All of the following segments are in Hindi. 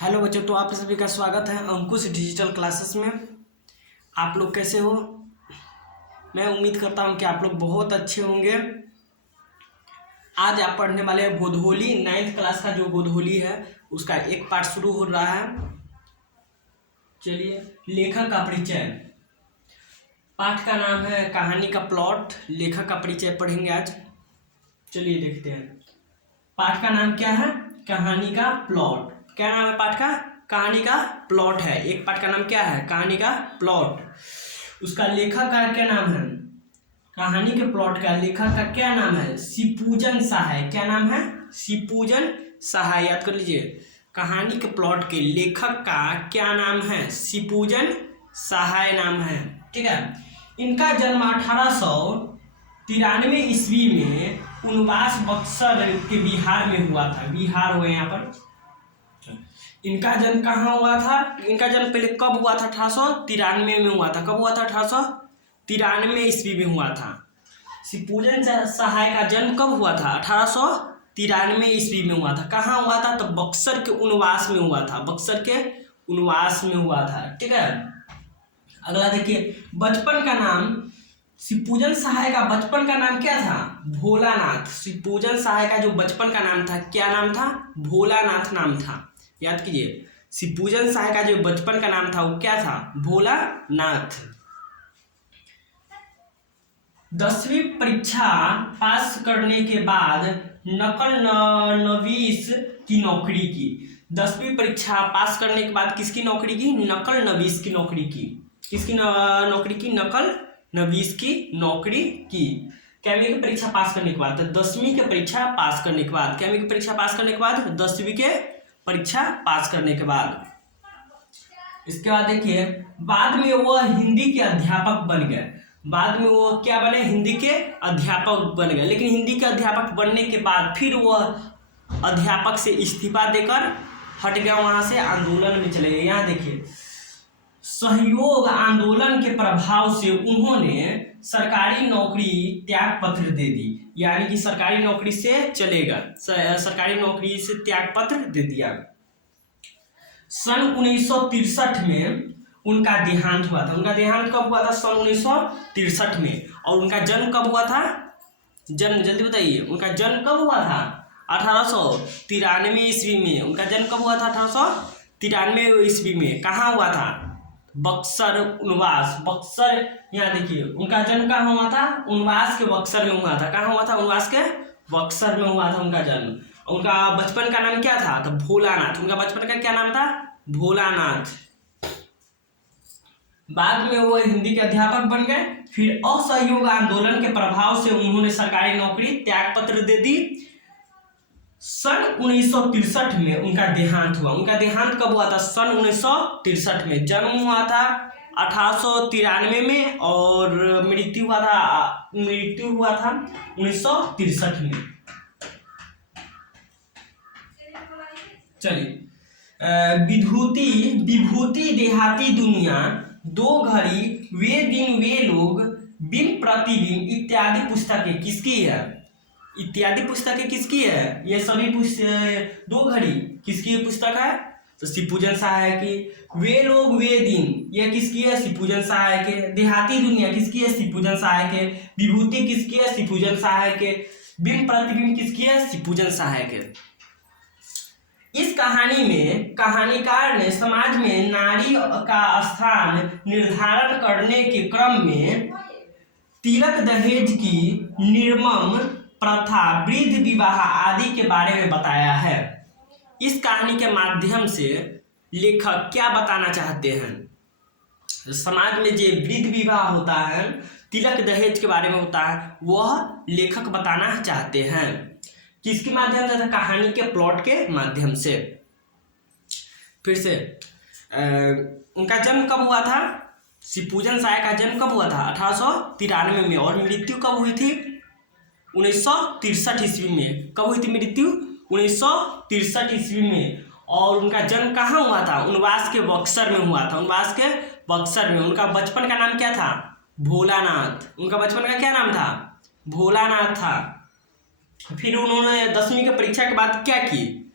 हेलो बच्चों, तो आप सभी का स्वागत है अंकुश डिजिटल क्लासेस में। आप लोग कैसे हो? मैं उम्मीद करता हूं कि आप लोग बहुत अच्छे होंगे। आज आप पढ़ने वाले हैं गोधोली 9th क्लास का। जो गोधोली है उसका एक पार्ट शुरू हो रहा है। चलिए, लेखक का परिचय। पाठ का नाम है कहानी का प्लॉट। लेखक का परिचय पढ़ेंगे आज। चलिए देखते हैं। पाठ का नाम क्या है? कहानी का प्लॉट। क्या नाम है पाठ का? कहानी का प्लॉट है। एक पाठ का नाम क्या है? कहानी का प्लॉट। उसका लेखक का क्या नाम है? कहानी के प्लॉट का लेखक का क्या नाम है? शिवपूजन सहाय। क्या नाम है? शिवपूजन सहाय। याद कर लीजिए, कहानी के प्लॉट के लेखक का क्या नाम है? शिवपूजन सहाय नाम है। ठीक है। इनका जन्म 1893 ईस्वी में उनवास बक्सर के बिहार में हुआ था। बिहार हुए यहाँ पर। इनका जन्म कहाँ हुआ था? इनका जन्म पहले कब हुआ था? 1893 में हुआ था। कब हुआ था? 1893 ईस्वी में हुआ था। शिवपूजन सहाय का जन्म कब हुआ था? 1893 ईस्वी में हुआ था। कहाँ हुआ था? तो बक्सर के उनवास में हुआ था। बक्सर के उनवास में हुआ था। ठीक है। अगला देखिए, बचपन का नाम। शिवपूजन सहाय का बचपन का नाम क्या था? भोलानाथ। शिवपूजन सहाय का जो बचपन का नाम था, क्या नाम था? भोलानाथ नाम था। याद कीजिए, शिवपूजन सहाय का जो बचपन का नाम था वो क्या था? भोलानाथ। 10वीं परीक्षा पास करने के बाद नकल नवीस की नौकरी की। 10वीं परीक्षा पास करने के बाद किसकी नौकरी की? नकल नवीस की नौकरी की। किसकी नौकरी की? नकल नवीस की नौकरी की। कैवी की परीक्षा पास करने के बाद, तो 10वीं की परीक्षा पास करने के बाद, कैवी की परीक्षा पास करने के बाद, 10वीं के परीक्षा पास करने के बाद। इसके बाद देखिए, बाद में वो हिंदी के अध्यापक बन गए। बाद में वो क्या बने? हिंदी के अध्यापक बन गए। लेकिन हिंदी के अध्यापक बनने के बाद फिर वह अध्यापक से इस्तीफा देकर हट गया, वहां से आंदोलन में चले गए। यहाँ देखिए, सहयोग आंदोलन के प्रभाव से उन्होंने सरकारी नौकरी त्याग पत्र दे दी। यानी कि सरकारी नौकरी से चलेगा, सरकारी नौकरी से त्याग पत्र दे दिया। सन 1963 में उनका देहांत हुआ था। उनका देहांत कब हुआ था? सन 1963 में। और उनका जन्म कब हुआ था? जन्म जल्दी बताइए, उनका जन्म कब हुआ था? 1893 ईस्वी में। उनका जन्म कब हुआ था? 1893 ईस्वी में। कहाँ हुआ था? बक्सर उनवास। बक्सर, यहाँ देखिए, उनका जन्म कहाँ हुआ था? उनवास के बक्सर में हुआ था। कहाँ हुआ था? उनवास के बक्सर में हुआ था उनका जन्म। उनका बचपन का नाम क्या था? तो भोलानाथ। उनका बचपन का क्या नाम था? भोलानाथ। बाद में वो हिंदी के अध्यापक बन गए। फिर असहयोग आंदोलन के प्रभाव से उन्होंने सरकारी नौकरी त्याग पत्र दे दी। सन 1963 में उनका देहांत हुआ। उनका देहांत कब हुआ था? सन 1963 में। जन्म हुआ था 1893 में और मृत्यु हुआ था 1963 में। चलिए, विभूति देहाती दुनिया, दो घड़ी, वे दिन वे लोग, बिन प्रतिबिंब इत्यादि पुस्तकें किसकी है? इत्यादि पुस्तकें किसकी है? ये सभी दो घड़ी किसकी पुस्तक है? तो शिवपूजन सहाय की। वे लोग वे दिन, ये किसकी है? शिवपूजन सहाय के। देहाती दुनिया किसकी है? शिवपूजन सहाय के। विभूति किसकी है? शिवपूजन सहाय के। बिन प्रतिबिंब किसकी है? शिवपूजन सहाय के। इस कहानी में कहानीकार ने समाज में नारी का स्थान निर्धारण करने के क्रम में तिलक दहेज की निर्मम प्रथा, वृद्ध विवाह आदि के बारे में बताया है। इस कहानी के माध्यम से लेखक क्या बताना चाहते हैं? समाज में जो वृद्ध विवाह होता है, तिलक दहेज के बारे में होता है, वह लेखक बताना चाहते हैं। किसके माध्यम से? कहानी के प्लॉट के माध्यम से। फिर से, उनका जन्म कब हुआ था? शिवपूजन सहाय का जन्म कब हुआ था? 1893 में। और मृत्यु कब हुई थी? 1963 ईस्वी में। कब हुई थी मृत्यु? 1963 ईस्वी में। और उनका जन्म कहाँ हुआ था? उनवास के बक्सर में हुआ था। उनवास के बक्सर में। उनका बचपन का नाम क्या था? भोलानाथ। उनका बचपन का क्या नाम था? भोलानाथ था। फिर उन्होंने 10वीं की परीक्षा के बाद क्या की?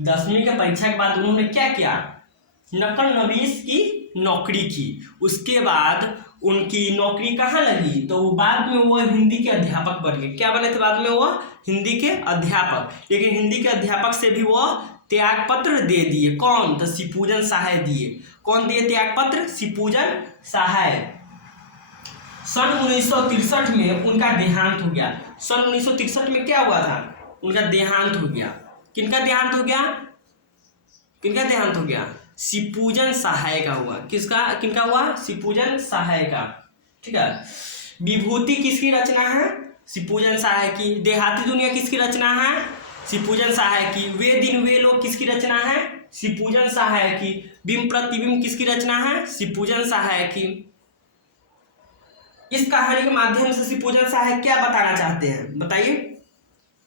10वीं के परीक्षा के बाद उन्होंने क्या किया, नकल नवीस की नौकरी की। उसके बाद उनकी नौकरी कहाँ लगी, तो वो बाद में वो हिंदी के अध्यापक बन गए। क्या बने थे बाद में, वो हिंदी के अध्यापक। लेकिन हिंदी के अध्यापक से भी वो त्याग पत्र दे दिए। कौन, तो शिवपूजन सहाय दिए। कौन दिए त्याग पत्र, शिवपूजन सहाय। सन 1963 में उनका देहांत हो गया। सन 1963 में क्या हुआ था, उनका देहांत हो गया। किनका देहांत हो गया, किनका देहांत हो गया, शिवपूजन सहाय का हुआ। किसका, किनका हुआ, शिवपूजन सहाय का। ठीक है। विभूति किसकी रचना है, शिवपूजन सहाय की। देहाती दुनिया किसकी रचना है, शिवपूजन सहाय की। वे दिन वे लोग किसकी रचना है, शिवपूजन सहाय की। बिंब प्रतिबिंब किसकी रचना है, शिवपूजन सहाय की। इस कहानी के माध्यम से शिवपूजन सहाय क्या बताना चाहते हैं, बताइए।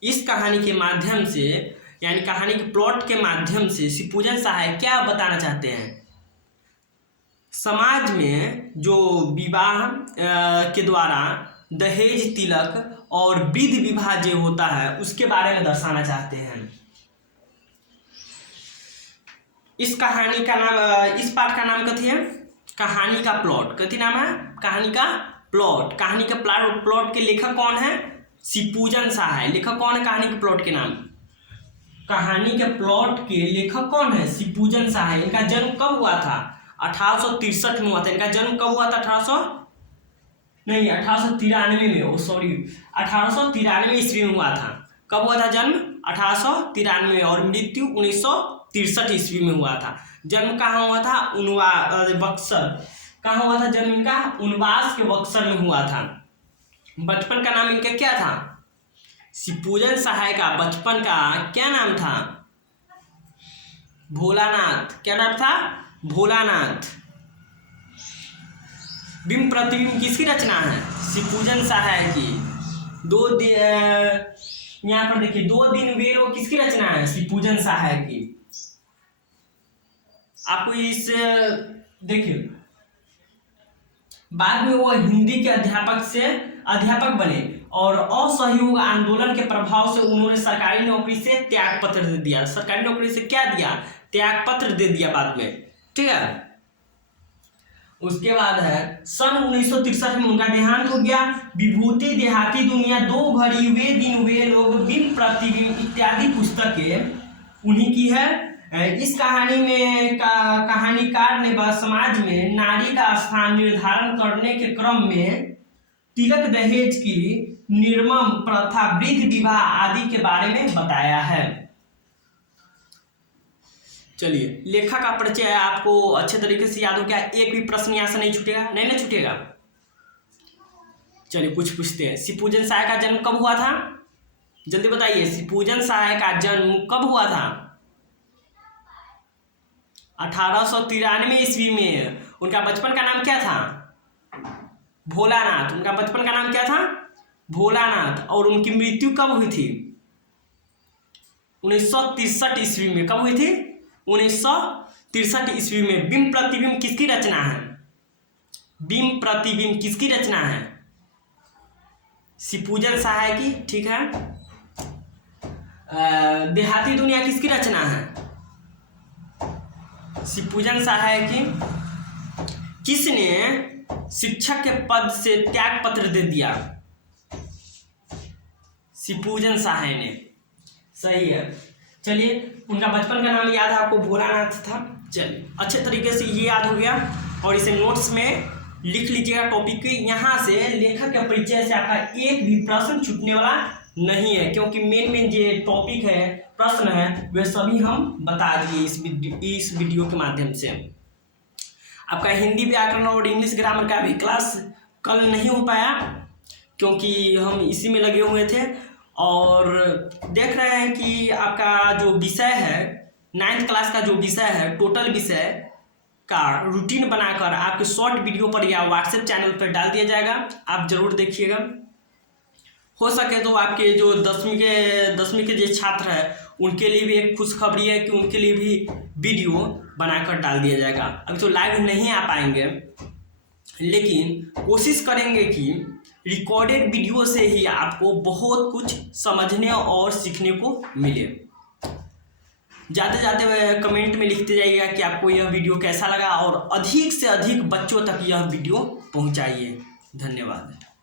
इस कहानी के माध्यम से, यानी कहानी के प्लॉट के माध्यम से शिवपूजन सहाय क्या बताना चाहते हैं, समाज में जो विवाह के द्वारा दहेज, तिलक और विधि विवाह जो होता है उसके बारे में दर्शाना चाहते हैं। इस कहानी का नाम, इस पाठ का नाम कथी है, कहानी का प्लॉट। कथी नाम है, कहानी का प्लॉट। कहानी के प्लॉट के लेखक कौन है, शिवपूजन सहाय। लेखक कौन है कहानी के प्लॉट के नाम, कहानी के प्लॉट के लेखक कौन है, शिवपूजन सहाय। इनका जन्म कब हुआ था, 1863 में हुआ था। इनका जन्म कब हुआ था, 1893 में, ओ सॉरी 1893 ईस्वी में हुआ था। कब हुआ था जन्म, 1893 में, और मृत्यु 1963 ईस्वी में हुआ था। जन्म कहाँ हुआ था, बक्सर। कहाँ हुआ था जन्म इनका, उनवास के बक्सर में हुआ था। बचपन का नाम इनका क्या था, शिवपूजन सहाय का बचपन का क्या नाम था, भोलानाथ। क्या नाम था, भोलानाथ। बिंब प्रतिबिंब किसकी रचना है, शिवपूजन सहाय की। यहाँ पर देखिए, 2 दिन वे लोग किसकी रचना है, शिवपूजन सहाय की। आपको इस देखिए, बाद में वो हिंदी के अध्यापक बने और असहयोग आंदोलन के प्रभाव से उन्होंने सरकारी नौकरी से त्याग पत्र दे दिया। सरकारी नौकरी से क्या दिया, त्याग पत्र दे दिया बाद में। ठीक है। उसके बाद है सन 1963 में उनका देहांत हो गया। विभूति, देहाती दुनिया, 2 घड़ी, वे दिन वे लोग, बिंब प्रतिबिंब इत्यादि पुस्तकें उन्हीं की है। इस कहानी में कहानीकार ने समाज में नारी का स्थान निर्धारण करने के क्रम में तिलक, दहेज की निर्मम प्रथा, विधि विवाह आदि के बारे में बताया है। चलिए, लेखक का परिचय आपको अच्छे तरीके से याद हो गया। एक भी प्रश्न यहाँ से नहीं छूटेगा, नहीं ना छूटेगा। चलिए कुछ पूछते हैं। शिवपूजन सहाय का जन्म कब हुआ था, जल्दी बताइए। शिवपूजन सहाय का जन्म कब हुआ था, 1893 ईस्वी में। उनका बचपन का नाम क्या था, भोलानाथ। उनका बचपन का नाम क्या था, भोलानाथ। और उनकी मृत्यु कब हुई थी, 1963 ईस्वी में। कब हुई थी, 1963 ईस्वी में। बिंब प्रतिबिंब किसकी रचना है, बिंब प्रतिबिंब किसकी रचना है, शिवपूजन सहाय की। ठीक है। देहाती दुनिया किसकी रचना है, शिवपूजन सहाय की। किसने शिक्षक के पद से त्याग पत्र दे दिया, शिवपूजन सहाय ने। सही है। चलिए, उनका बचपन का नाम याद है आपको, भोलानाथ था। चलिए, अच्छे तरीके से ये याद हो गया और इसे नोट्स में लिख लीजिएगा टॉपिक के। यहाँ से लेखक के परिचय से आपका एक भी प्रश्न छूटने वाला नहीं है, क्योंकि मेन जो टॉपिक है, प्रश्न है, वे सभी हम बता दिए इस वीडियो के माध्यम से। आपका हिंदी व्याकरण और इंग्लिश ग्रामर का भी क्लास कल नहीं हो पाया, क्योंकि हम इसी में लगे हुए थे। और देख रहे हैं कि आपका जो विषय है, 9th क्लास का जो विषय है, टोटल विषय का रूटीन बनाकर आपके शॉर्ट वीडियो पर या व्हाट्सएप चैनल पर डाल दिया जाएगा। आप जरूर देखिएगा। हो सके तो आपके जो 10वीं के जो छात्र हैं उनके लिए भी एक खुशखबरी है कि उनके लिए भी वीडियो बनाकर डाल दिया जाएगा। अभी तो लाइव नहीं आ पाएंगे, लेकिन कोशिश करेंगे कि रिकॉर्डेड वीडियो से ही आपको बहुत कुछ समझने और सीखने को मिले। जाते जाते कमेंट में लिखते जाइएगा कि आपको यह वीडियो कैसा लगा और अधिक से अधिक बच्चों तक यह वीडियो पहुंचाइए। धन्यवाद।